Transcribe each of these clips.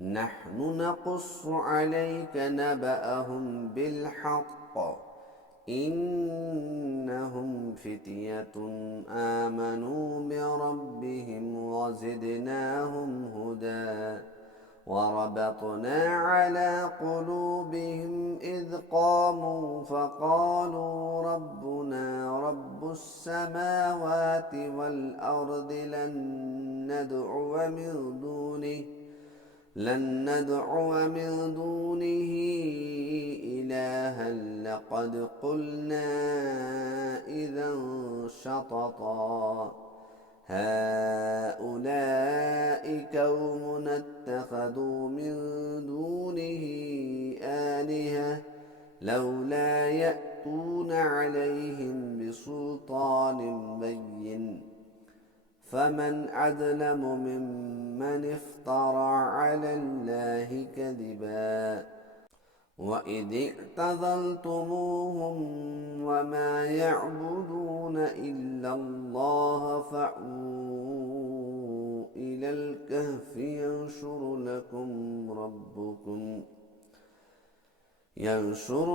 نحن نقص عليك نبأهم بالحق إنهم فتية آمنوا بربهم وزدناهم هدى وربطنا على قلوبهم إذ قاموا فقالوا ربنا رب السماوات والأرض لن ندعو من دونه إلها لقد قلنا إذا شططا هؤلاء قوم اتخذوا من دونه آلهة لولا يأتون عليهم بسلطان بين فمن أظلم ممن افترى على الله كذبا وإذ اعتزلتموهم وما يعبدون إلا الله فأووا إلى الكهف ينشر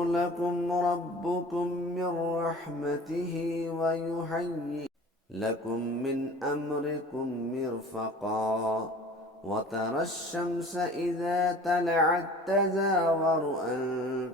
لكم ربكم من رحمته ويهيئ لكم من أمركم مرفقا وترى الشمس إذا طلعت تزاور عن